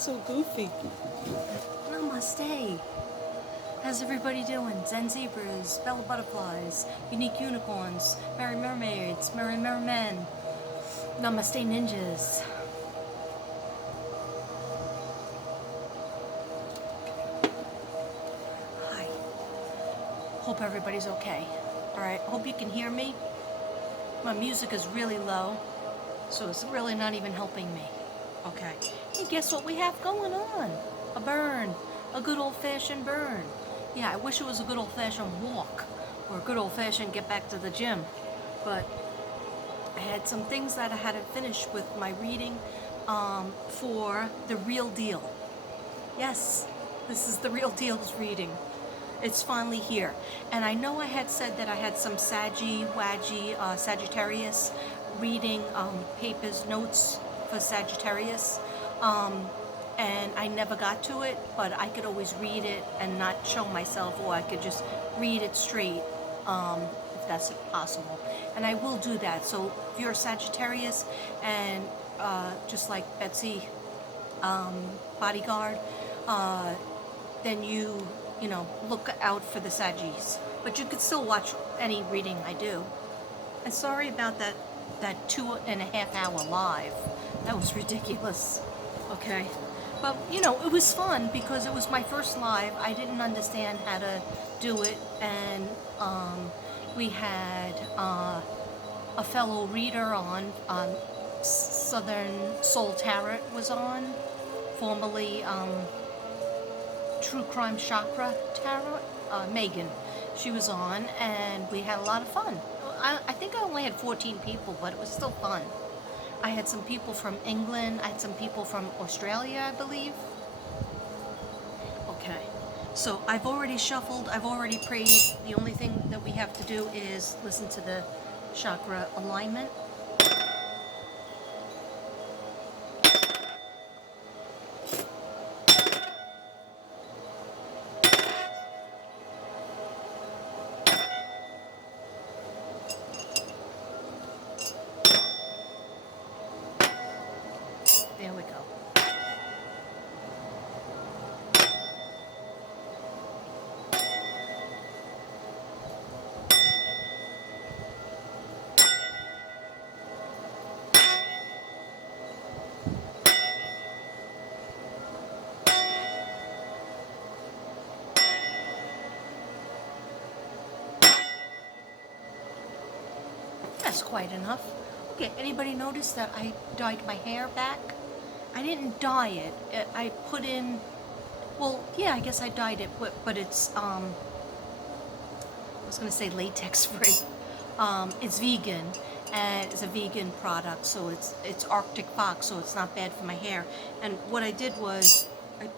So goofy. Namaste. How's everybody doing? Zen zebras, bella butterflies, unique unicorns, merry mermaids, merry mermen. Namaste ninjas. Hi. Hope everybody's okay. Alright, hope you can hear me. My music is really low, so it's really not even helping me. Okay. Hey, guess what we have going on? A burn. A good old-fashioned burn. Yeah, I wish it was a good old-fashioned walk or a good old-fashioned get back to the gym. But I had some things that I had to finish with my reading for The Real Deal. Yes, this is The Real Deal's reading. It's finally here. And I know I had said that I had some Sagittarius reading papers, notes for Sagittarius. And I never got to it, but I could always read it and not show myself, or I could just read it straight, if that's possible. And I will do that. So if you're a Sagittarius and just like Betsy, bodyguard, then you know, look out for the Saggies. But you could still watch any reading I do. And sorry about that 2.5 hour live. That was ridiculous. Okay. But, you know, it was fun because it was my first live. I didn't understand how to do it. And we had a fellow reader on Southern Soul Tarot was on, formerly True Crime Chakra Tarot, Megan. She was on, and we had a lot of fun. I think I only had 14 people, but it was still fun. I had some people from England. I had some people from Australia, I believe. Okay. So I've already shuffled. I've already prayed. The only thing that we have to do is listen to the chakra alignment. There we go. That's quite enough. Okay, anybody notice that I dyed my hair back? I didn't dye it. I put in, well, yeah, I guess I dyed it, but it's, I was going to say latex free. It's vegan, and it's a vegan product, so it's Arctic Fox, so it's not bad for my hair. And what I did was, I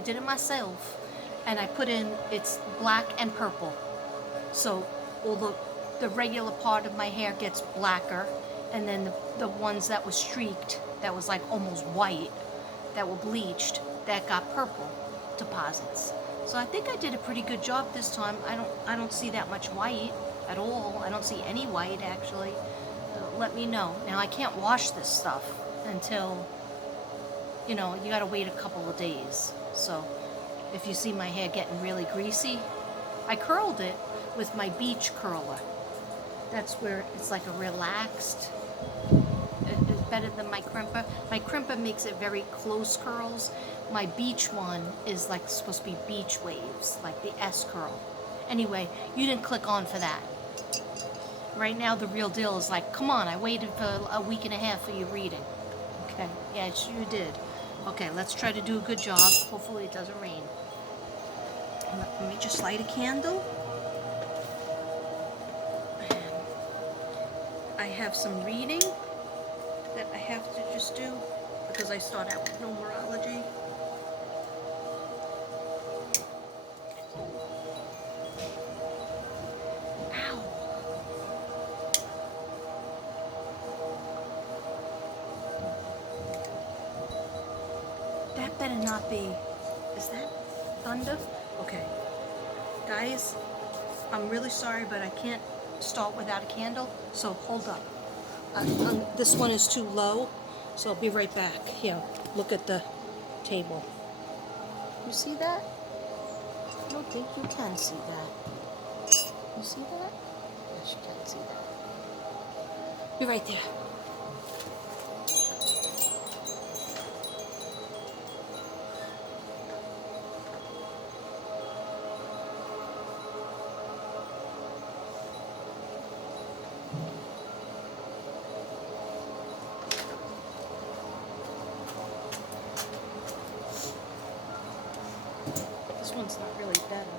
did it myself, and I put in, it's black and purple. So all the regular part of my hair gets blacker, and then the ones that were streaked, that was like almost white, that were bleached, that got purple deposits. So I think I did a pretty good job this time. I don't see that much white at all. I don't see any white actually. So let me know. Now I can't wash this stuff until, you know, you gotta wait a couple of days. So if you see my hair getting really greasy, I curled it with my beach curler. That's where it's like a relaxed, it's better than my crimper. My crimper makes it very close curls. My beach one is like supposed to be beach waves, like the S curl. Anyway, you didn't click on for that. Right now The Real Deal is like, come on, I waited for a week and a half for your reading. Okay, yeah, you did. Okay, let's try to do a good job. Hopefully it doesn't rain. Let me just light a candle. I have some reading that I have to just do because I start out with numerology. Ow. That better not be. Is that thunder? Okay. Guys, I'm really sorry, but I can't start without a candle, so hold up. This one is too low, so I'll be right back. Here, look at the table. You see that? I don't think you can see that. You see that? Yes, you can see that. Be right there. This one's not really better.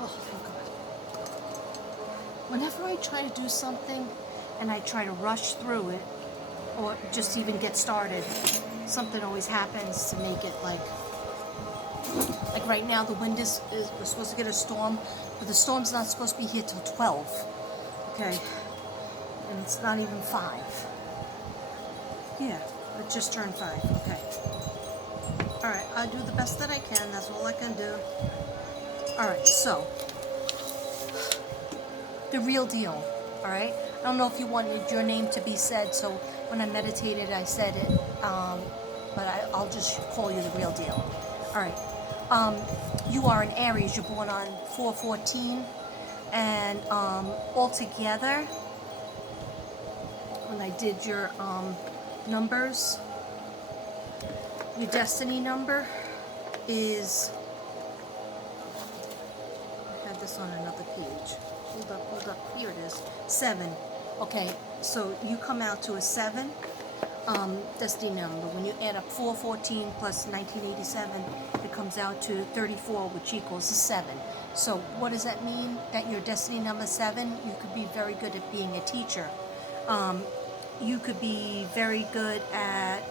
Oh, thank God. Whenever I try to do something and I try to rush through it, or just even get started, something always happens to make it like right now the wind is we're supposed to get a storm, but the storm's not supposed to be here till 12. Okay. And it's not even 5. Yeah, it just turned 5. Okay. Alright, I do the best that I can. That's all I can do. Alright, so the real deal. Alright? I don't know if you wanted your name to be said, so when I meditated I said it. But I'll just call you the real deal. Alright. You are an Aries. You're born on 4/14. And altogether, when I did your numbers, your destiny number is, I had this on another page. Hold up, here it is. 7. Okay, so you come out to a 7 destiny number. When you add up 4/14 plus 1987, it comes out to 34, which equals a 7. So what does that mean? That your destiny number 7, you could be very good at being a teacher. You could be very good at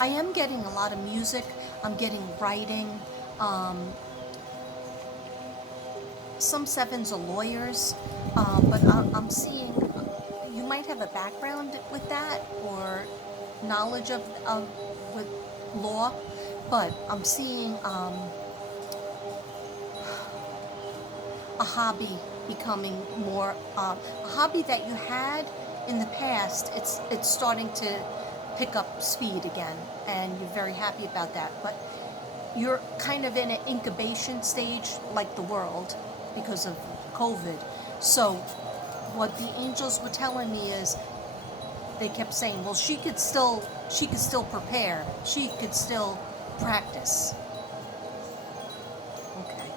I am getting a lot of music. I'm getting writing. Some 7s are lawyers, but I'm seeing you might have a background with that or knowledge of with law, but I'm seeing a hobby becoming more a hobby that you had in the past. It's starting to pick up speed again, and you're very happy about that. But you're kind of in an incubation stage, like the world, because of COVID. So what the angels were telling me is, they kept saying, well, she could still prepare, she could still practice. Okay.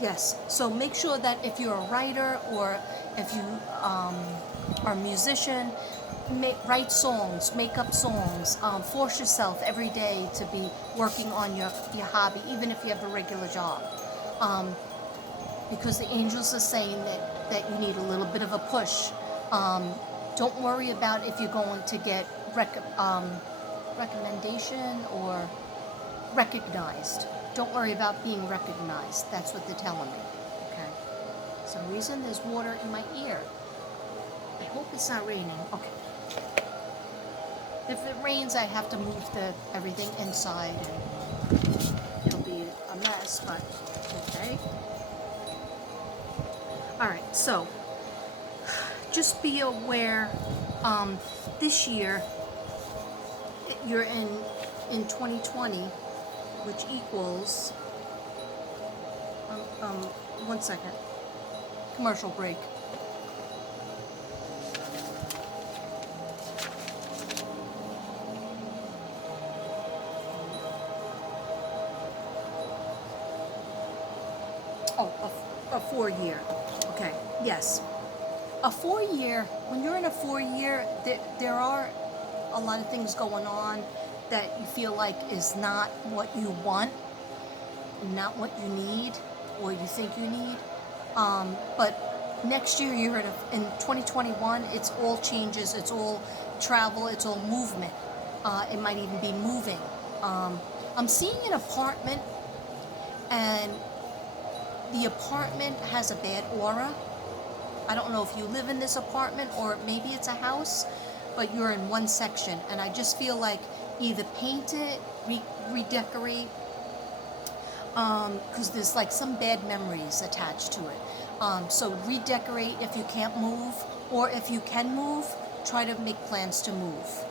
Yes, so make sure that if you're a writer or if you are a musician, write songs, make up songs, force yourself every day to be working on your hobby, even if you have a regular job. Because the angels are saying that you need a little bit of a push. Don't worry about if you're going to get recommendation or recognized. Don't worry about being recognized. That's what they're telling me. Okay. For some reason there's water in my ear. I hope it's not raining. Okay. If it rains, I have to move everything inside, and it'll be a mess, but okay. Alright, so just be aware, this year you're in 2020, which equals 1 second, commercial break. A 4-year. Okay, yes. A 4-year, when you're in a 4-year, there are a lot of things going on that you feel like is not what you want, not what you need, or you think you need. But next year, you're in 2021, it's all changes, it's all travel, it's all movement. It might even be moving. I'm seeing an apartment, and the apartment has a bad aura. I don't know if you live in this apartment or maybe it's a house, but you're in one section, and I just feel like either paint it, redecorate, because there's like some bad memories attached to it. So redecorate if you can't move, or if you can move, try to make plans to move.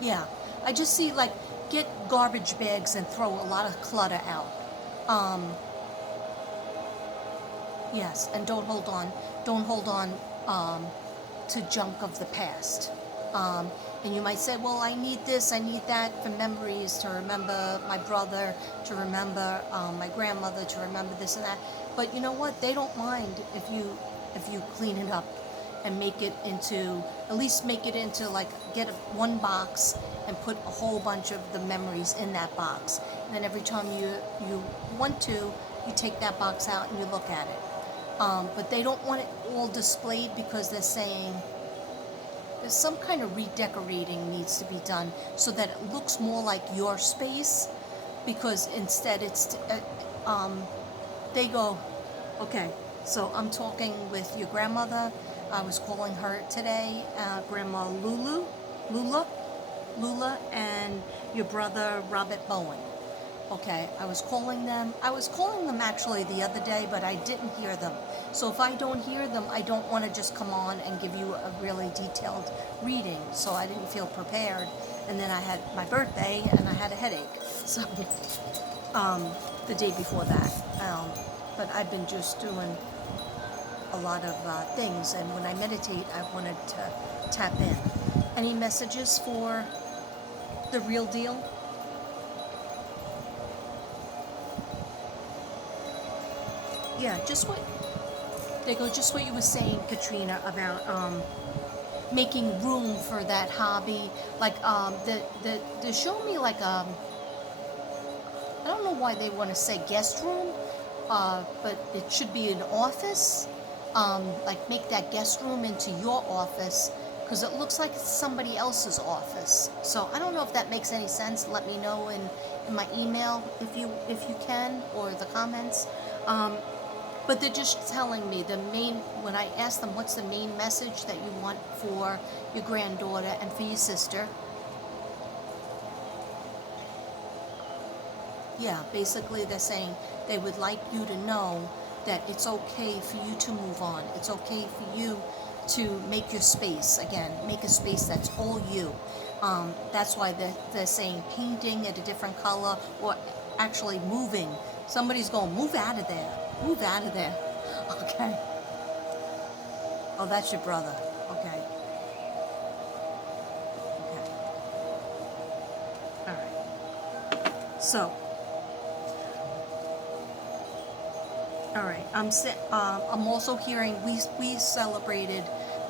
Yeah, I just see like get garbage bags and throw a lot of clutter out. Yes, and don't hold on to junk of the past. And you might say, well, I need this, I need that for memories, to remember my brother, to remember my grandmother, to remember this and that. But you know what? They don't mind if you clean it up and make it into, at least make it into like, get one box and put a whole bunch of the memories in that box. And then every time you want to, you take that box out and you look at it. But they don't want it all displayed because they're saying there's some kind of redecorating needs to be done so that it looks more like your space, because instead it's, they go, okay, so I'm talking with your grandmother. I was calling her today, Grandma Lula, and your brother Robert Bowen. Okay, I was calling them actually the other day, but I didn't hear them. So if I don't hear them, I don't want to just come on and give you a really detailed reading. So I didn't feel prepared. And then I had my birthday and I had a headache. So, the day before that. But I've been just doing a lot of things. And when I meditate, I wanted to tap in. Any messages for the real deal? Yeah, just what you were saying, Katrina, about making room for that hobby. Like they showed me like I don't know why they want to say guest room, but it should be an office. Like make that guest room into your office, because it looks like it's somebody else's office. So I don't know if that makes any sense. Let me know in my email if you can, or the comments. But they're just telling me when I ask them what's the main message that you want for your granddaughter and for your sister. Yeah, basically they're saying they would like you to know that it's okay for you to move on. It's okay for you to make your space again, make a space that's all you. That's why they're saying painting it a different color, or actually moving. Somebody's going, move out of there. Move out of there. Okay. Oh, that's your brother. Okay. Okay. All right. So. All right. I'm also hearing we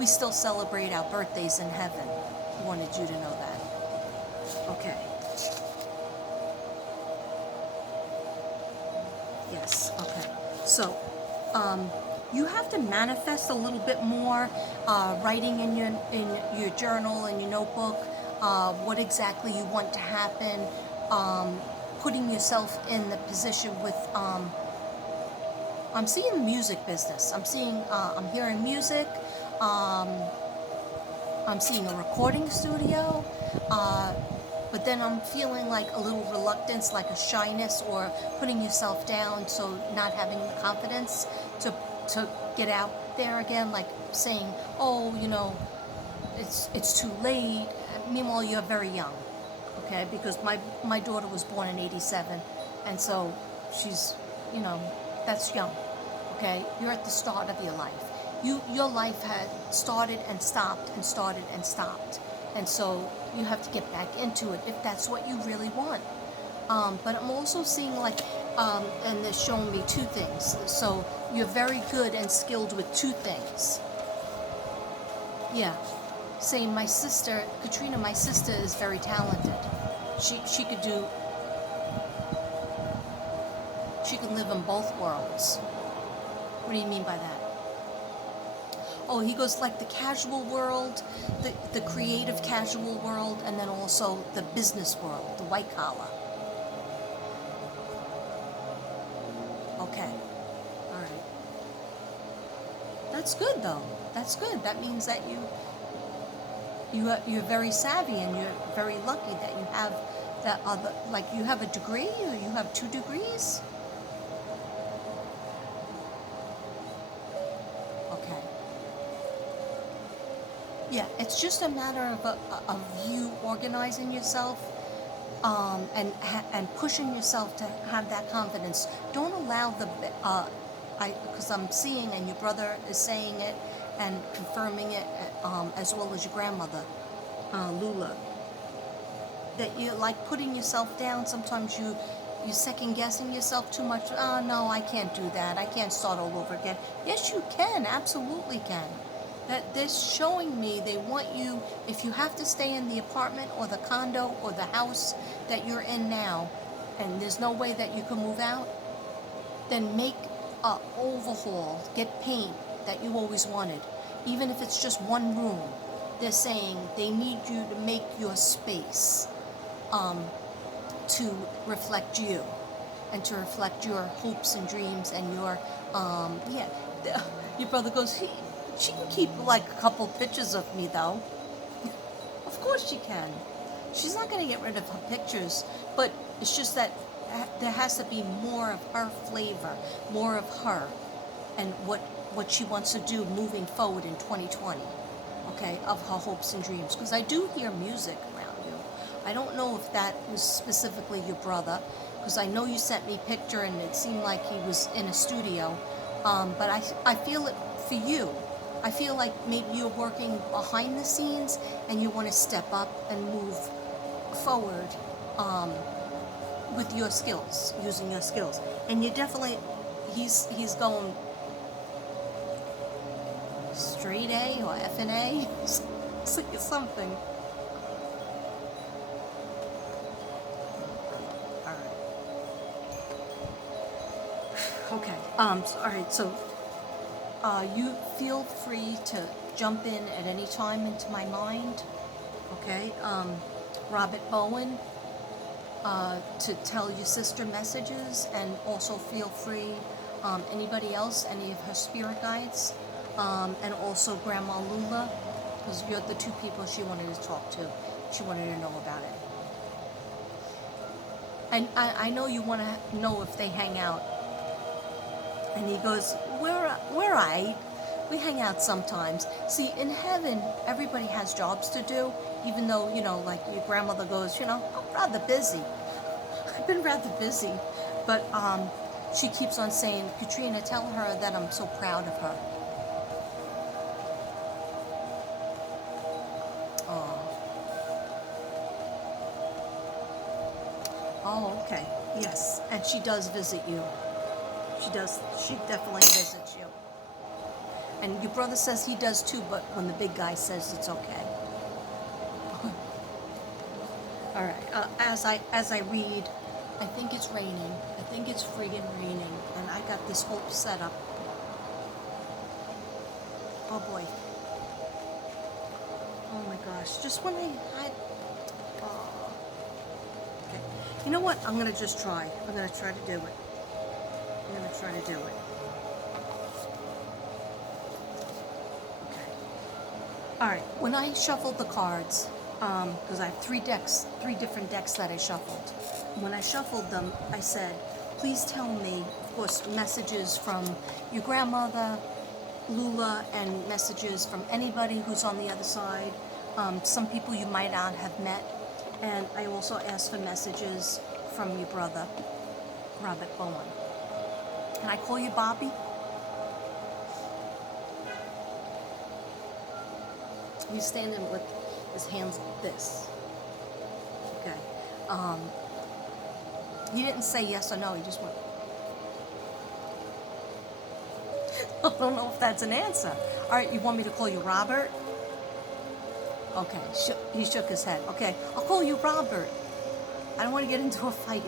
still celebrate our birthdays in heaven. I wanted you to know that. Okay. Yes. Okay. So, you have to manifest a little bit more, writing in your journal and your notebook, what exactly you want to happen, putting yourself in the position with. I'm seeing the music business. I'm hearing music. I'm seeing a recording studio. But then I'm feeling like a little reluctance, like a shyness, or putting yourself down, so not having the confidence to get out there again, like saying, oh, it's too late. Meanwhile, you're very young, okay? Because my daughter was born in '87, and so she's, that's young, okay? You're at the start of your life. Your life had started and stopped and started and stopped. And so you have to get back into it if that's what you really want. But I'm also seeing and they're showing me two things. So you're very good and skilled with two things. Yeah. Saying my sister, Katrina, my sister is very talented. She could live in both worlds. What do you mean by that? Oh, he goes like the casual world, the creative casual world, and then also the business world, the white collar. Okay. All right. That's good, though. That's good. That means that you're very savvy, and you're very lucky that you have that other, like you have a degree or you have 2 degrees? Okay. Yeah, it's just a matter of you organizing yourself, and pushing yourself to have that confidence. Don't allow because I'm seeing, and your brother is saying it and confirming it, as well as your grandmother, LULA, that you like putting yourself down. Sometimes you second guessing yourself too much. Oh no, I can't do that. I can't start all over again. Yes, you can. Absolutely can. That they're showing me they want you, if you have to stay in the apartment or the condo or the house that you're in now, and there's no way that you can move out, then make a overhaul, get paint that you always wanted, even if it's just one room. They're saying they need you to make your space to reflect you and to reflect your hopes and dreams and your yeah. Your brother goes, she can keep like a couple pictures of me though. Of course she can. She's not going to get rid of her pictures, but it's just that there has to be more of her flavor, more of her, and what she wants to do moving forward in 2020, okay, of her hopes and dreams. Because I do hear music around you. I don't know if that was specifically your brother, because I know you sent me a picture and it seemed like he was in a studio, but I feel it for you. I feel like maybe you're working behind the scenes and you want to step up and move forward with your skills, using your skills. And you definitely, he's going straight A or F and A, something. All right. Okay. All right. So, you feel free to jump in at any time into my mind. Okay. Robert Bowen. To tell your sister messages, and also feel free, anybody else, any of her spirit guides, and also Grandma Lula, because you're the 2 people she wanted to talk to. She wanted to know about it. And I know you want to know if they hang out. And he goes, we're right. We hang out sometimes. See, in heaven, everybody has jobs to do, even though, like your grandmother goes, I'm rather busy. I've been rather busy. But she keeps on saying, Katrina, tell her that I'm so proud of her. Oh. Oh, okay. Yes. And she does visit you. She does. She definitely visits you. And your brother says he does too, but when the big guy says it's okay. All right. As I read, I think it's raining. I think it's friggin' raining, and I got this whole setup. Oh boy. Oh my gosh. Just when I had. Oh. Okay. You know what? I'm gonna just try. I'm gonna try to do it. I'm gonna try to do it. All right, when I shuffled the cards, because I have 3 different decks that I shuffled. When I shuffled them, I said, please tell me, of course, messages from your grandmother, Lula, and messages from anybody who's on the other side, some people you might not have met. And I also asked for messages from your brother, Robert Bowen. Can I call you Bobby? He's standing with his hands like this. Okay. He didn't say yes or no. He just went. I don't know if that's an answer. All right, you want me to call you Robert? Okay. He shook his head. Okay, I'll call you Robert. I don't want to get into a fight.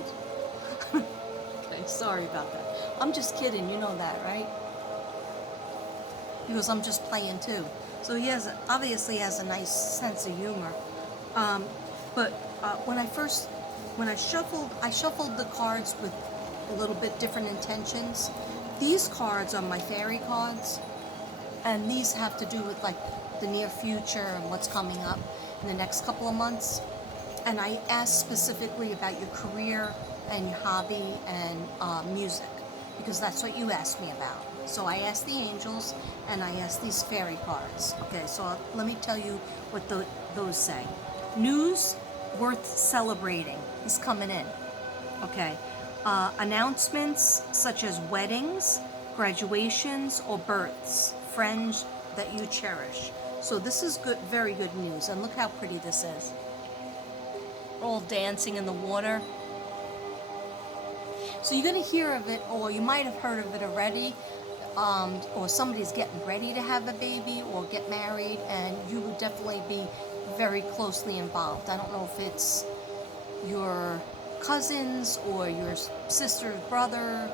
Okay, sorry about that. I'm just kidding. You know that, right? He goes, I'm just playing too. So he obviously has a nice sense of humor. But when I shuffled the cards with a little bit different intentions. These cards are my fairy cards, and these have to do with like the near future and what's coming up in the next couple of months. And I asked specifically about your career and your hobby and music, because that's what you asked me about. So I asked the angels and I asked these fairy cards. Okay, so let me tell you what those say. News worth celebrating is coming in. Okay. Announcements such as weddings, graduations, or births, friends that you cherish. So this is good, very good news. And look how pretty this is. All dancing in the water. So you're going to hear of it, or you might have heard of it already, or somebody's getting ready to have a baby or get married, and you would definitely be very closely involved. I don't know if it's your cousins or your sister's brother,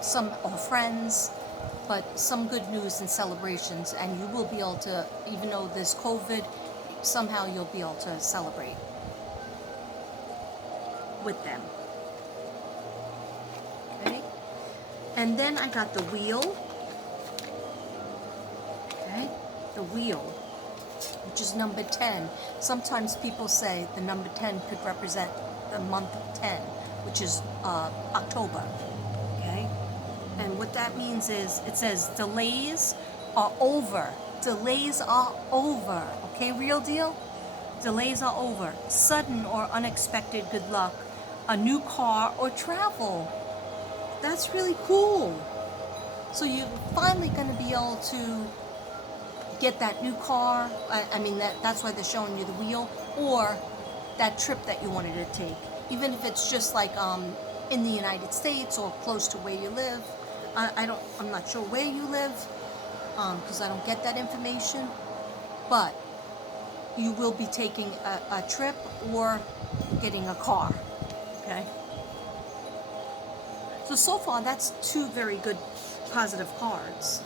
some or friends, but some good news and celebrations, and you will be able to, even though there's COVID, somehow you'll be able to celebrate with them. Okay, and then I got the wheel. Okay, the wheel, which is number 10. Sometimes people say the number 10 could represent the month 10, which is October. Okay, and what that means is, it says delays are over. Delays are over. Okay, real deal? Delays are over. Sudden or unexpected good luck. A new car or travel. That's really cool. So you're finally going to be able to get that new car. I mean, that's why they're showing you the wheel, or that trip that you wanted to take. Even if it's just like in the United States or close to where you live. I'm not sure where you live, because I don't get that information. But you will be taking a trip or getting a car. Okay. So far, that's two very good positive cards.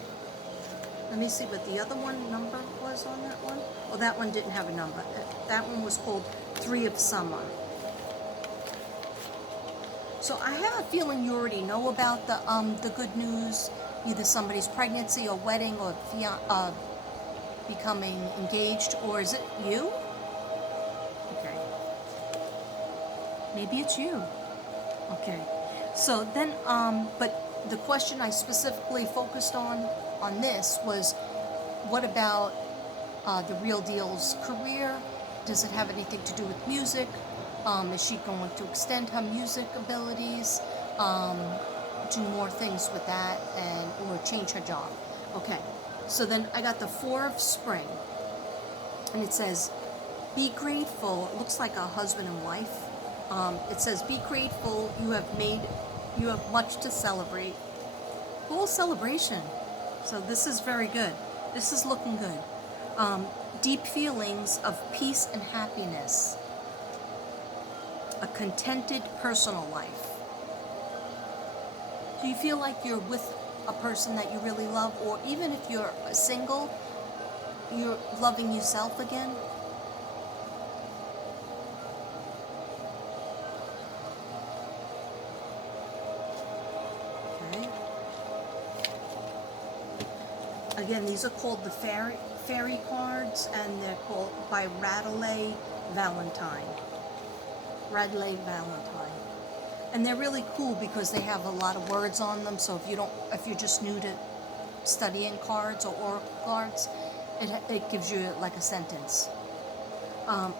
Let me see what the other one number was on that one. Oh, that one didn't have a number. That one was called Three of Summer. So I have a feeling you already know about the good news, either somebody's pregnancy or wedding or becoming engaged, or is it you? Okay. Maybe it's you. Okay. So then, but the question I specifically focused on this was, what about the real deal's career? Does it have anything to do with music? Is she going to extend her music abilities, do more things with that, or change her job? Okay, so then I got the Four of Spring, and it says, be grateful. It looks like a husband and wife. It says, be grateful, you have much to celebrate. Full celebration. So this is very good. This is looking good. Deep feelings of peace and happiness. A contented personal life. Do you feel like you're with a person that you really love, or even if you're single, you're loving yourself again? Okay. Again, these are called the fairy cards, and they're called by Radley Valentine. And they're really cool because they have a lot of words on them. So if you're just new to studying cards or oracle cards, it gives you like a sentence.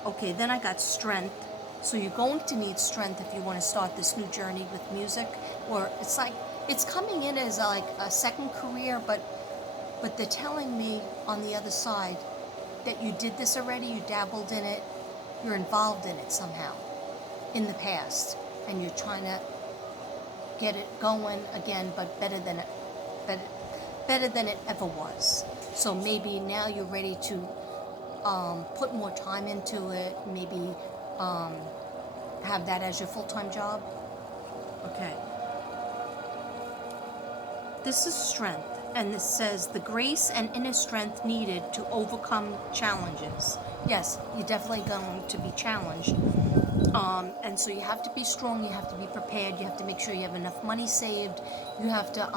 Okay, then I got strength. So you're going to need strength if you want to start this new journey with music, or it's coming in as like a second career, but they're telling me on the other side that you did this already, you dabbled in it, you're involved in it somehow in the past, and you're trying to get it going again, but better than it ever was. So maybe now you're ready to put more time into it, maybe have that as your full-time job. Okay. This is strength, and this says the grace and inner strength needed to overcome challenges. Yes, you're definitely going to be challenged. And so you have to be strong, you have to be prepared, you have to make sure you have enough money saved, you have to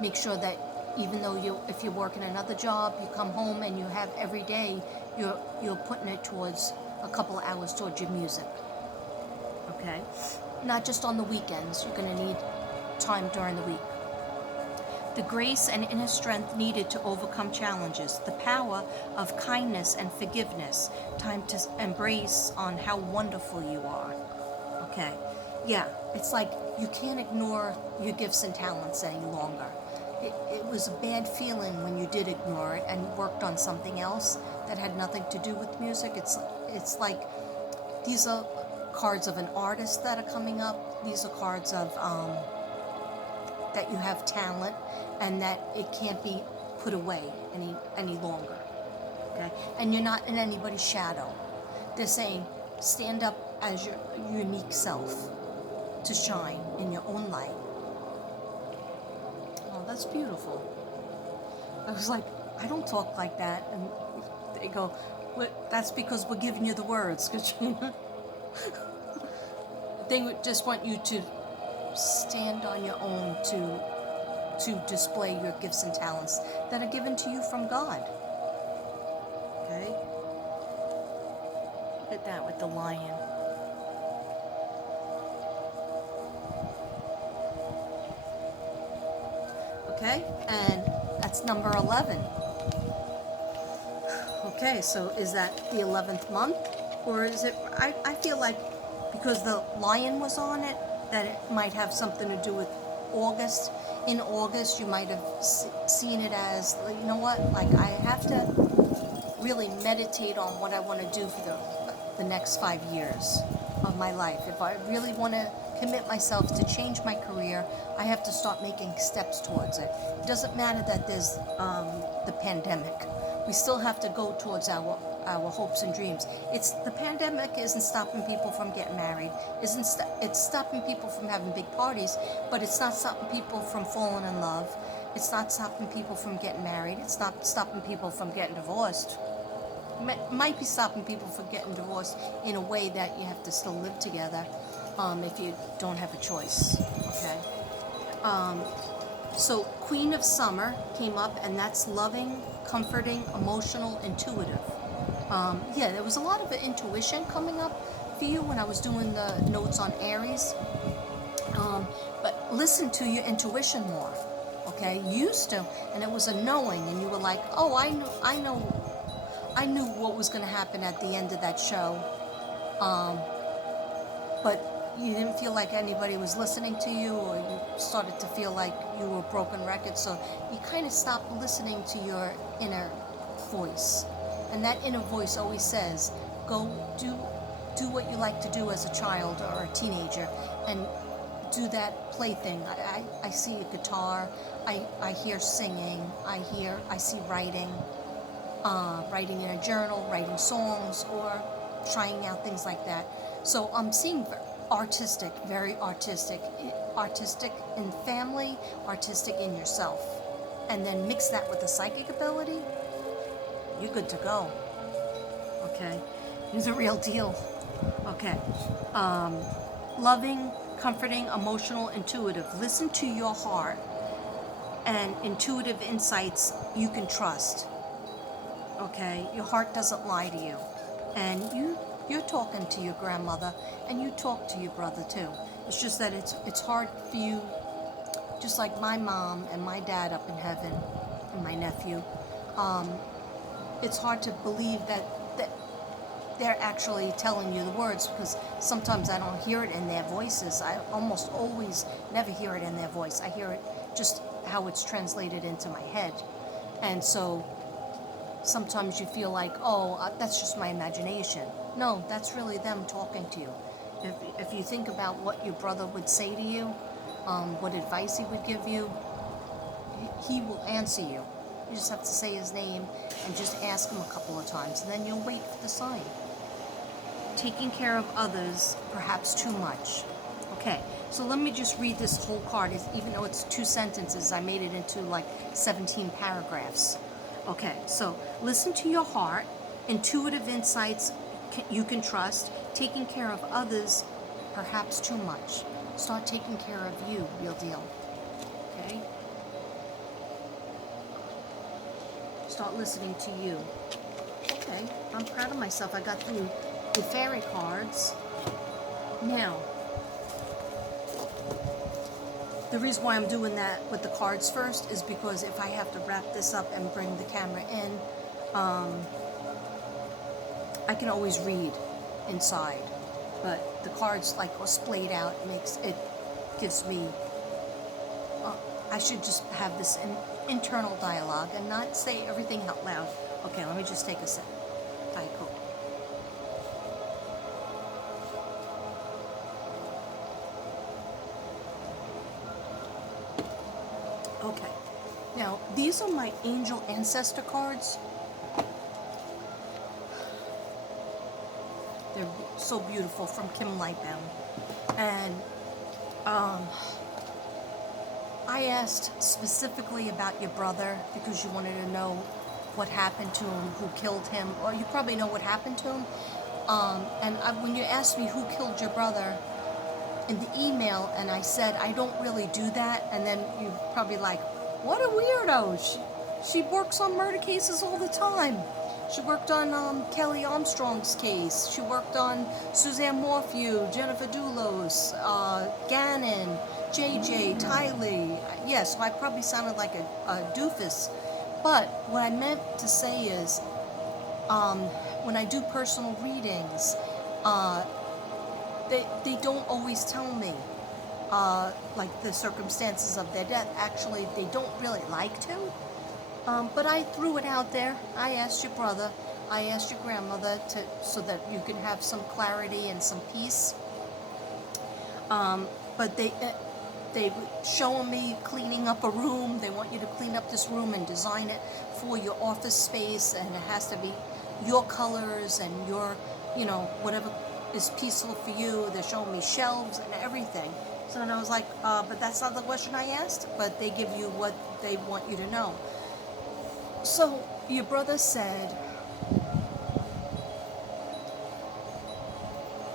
make sure that even though if you're working another job, you come home and you have every day, you're putting it towards a couple of hours towards your music. Okay? Not just on the weekends. You're going to need time during the week. The grace and inner strength needed to overcome challenges, the power of kindness and forgiveness, time to embrace on how wonderful you are. Okay, yeah, it's like you can't ignore your gifts and talents any longer. It was a bad feeling when you did ignore it and worked on something else that had nothing to do with music. It's like these are cards of an artist that are coming up. These are cards of that you have talent and that it can't be put away any longer. Okay? And you're not in anybody's shadow. They're saying stand up as your unique self to shine in your own light. Oh, that's beautiful. I was like, I don't talk like that. And they go, that's because we're giving you the words, Katrina. They just want you to stand on your own to display your gifts and talents that are given to you from God. Okay? Look at that with the lion. Okay? And that's number 11. Okay, so is that the 11th month? Or is it, I feel like because the lion was on it, that it might have something to do with August. In August, you might have seen it as, you know what, like I have to really meditate on what I want to do for the next 5 years of my life. If I really want to commit myself to change my career, I have to start making steps towards it. It doesn't matter that there's the pandemic. We still have to go towards our hopes and dreams. The pandemic isn't stopping people from getting married. It's stopping people from having big parties, but it's not stopping people from falling in love. It's not stopping people from getting married. It's not stopping people from getting divorced. It might be stopping people from getting divorced in a way that you have to still live together if you don't have a choice. Okay. So Queen of Summer came up, and that's loving, comforting, emotional, intuitive. Yeah, there was a lot of intuition coming up for you when I was doing the notes on Aries. But listen to your intuition more. Okay, you used to, and it was a knowing, and you were like, oh, I knew what was going to happen at the end of that show. But you didn't feel like anybody was listening to you, or you started to feel like you were a broken record, so you kind of stopped listening to your inner voice. And that inner voice always says, go do what you like to do as a child or a teenager, and do that plaything. I see a guitar, I hear singing, I see writing, writing in a journal, writing songs, or trying out things like that. So I'm seeing artistic, very artistic in family, artistic in yourself, and then mix that with the psychic ability, you're good to go. Okay, it's a real deal. Okay, loving, comforting, emotional, intuitive. Listen to your heart, and intuitive insights you can trust. Okay, your heart doesn't lie to you, and you're talking to your grandmother, and you talk to your brother too. It's just that it's hard for you, just like my mom and my dad up in heaven, and my nephew. It's hard to believe that they're actually telling you the words, because sometimes I don't hear it in their voices. I almost always never hear it in their voice. I hear it just how it's translated into my head. And so sometimes you feel like, oh, that's just my imagination. No, that's really them talking to you. If you think about what your brother would say to you, what advice he would give you, he will answer you. You just have to say his name and just ask him a couple of times, and then you'll wait for the sign. Taking care of others, perhaps too much. Okay, so let me just read this whole card. Even though it's 2 sentences, I made it into like 17 paragraphs. Okay, so listen to your heart, intuitive insights you can trust, taking care of others, perhaps too much. Start taking care of you, real deal. Okay? start listening to you. Okay, I'm proud of myself. I got through the fairy cards. Now, the reason why I'm doing that with the cards first is because if I have to wrap this up and bring the camera in, I can always read inside. But the cards like are splayed out, gives me, I should just have this internal dialogue and not say everything out loud. Okay, let me just take a sip. Diet Coke. Okay, now these are my Angel Ancestor cards. They're so beautiful, from Kim Lightbound. And I asked specifically about your brother because you wanted to know what happened to him, who killed him, or you probably know what happened to him. When you asked me who killed your brother in the email, and I said I don't really do that, and then you're probably like, what a weirdo. She works on murder cases all the time. She worked on Kelly Armstrong's case. She worked on Suzanne Morphew, Jennifer Dulos, Gannon, JJ, Tylee. Yes, so I probably sounded like a doofus. But what I meant to say is, when I do personal readings, they don't always tell me, like the circumstances of their death. Actually, they don't really like to. But I threw it out there. I asked your brother, I asked your grandmother so that you can have some clarity and some peace. But they showing me cleaning up a room. They want you to clean up this room and design it for your office space, and it has to be your colors and your, whatever is peaceful for you. They're showing me shelves and everything. So then I was like, but that's not the question I asked, but they give you what they want you to know. So your brother said,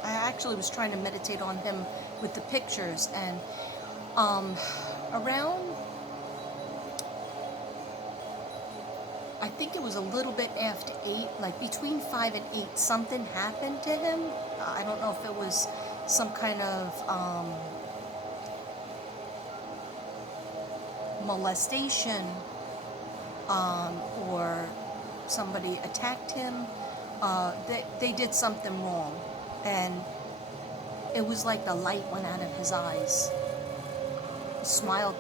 I actually was trying to meditate on him with the pictures, and around, I think it was a little bit after 8, like between 5 and 8, something happened to him. I don't know if it was some kind of molestation, or somebody attacked him. They did something wrong, and it was like the light went out of his eyes. A smile